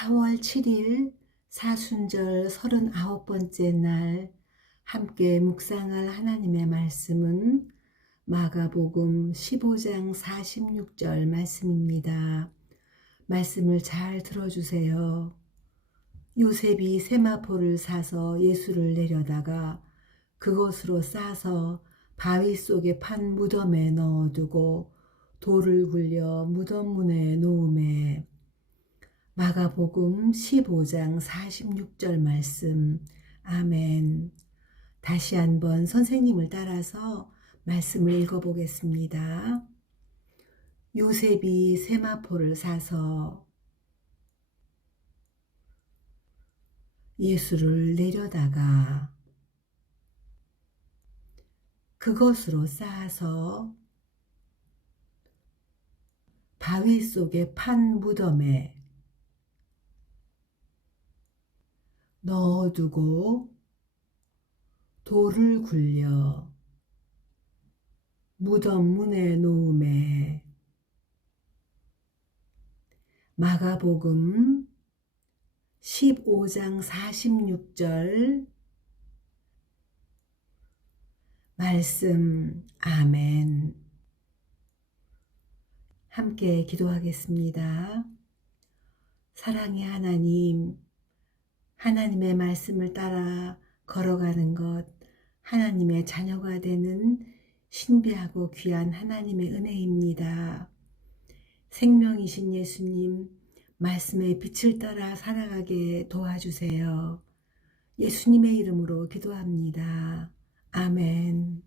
4월 7일 사순절 39번째 날 함께 묵상할 하나님의 말씀은 마가복음 15장 46절 말씀입니다. 말씀을 잘 들어주세요. 요셉이 세마포를 사서 예수를 내려다가 그것으로 싸서 바위 속에 판 무덤에 넣어두고 돌을 굴려 무덤 문에 놓음에 마가복음 15장 46절 말씀 아멘 다시 한번 선생님을 따라서 말씀을 읽어보겠습니다. 요셉이 세마포를 사서 예수를 내려다가 그것으로 쌓아서 바위 속에 판 무덤에 넣어두고 돌을 굴려 무덤 문에 놓음에 마가복음 15장 46절 말씀 아멘 함께 기도하겠습니다. 사랑의 하나님 하나님의 말씀을 따라 걸어가는 것, 하나님의 자녀가 되는 신비하고 귀한 하나님의 은혜입니다. 생명이신 예수님, 말씀의 빛을 따라 살아가게 도와주세요. 예수님의 이름으로 기도합니다. 아멘.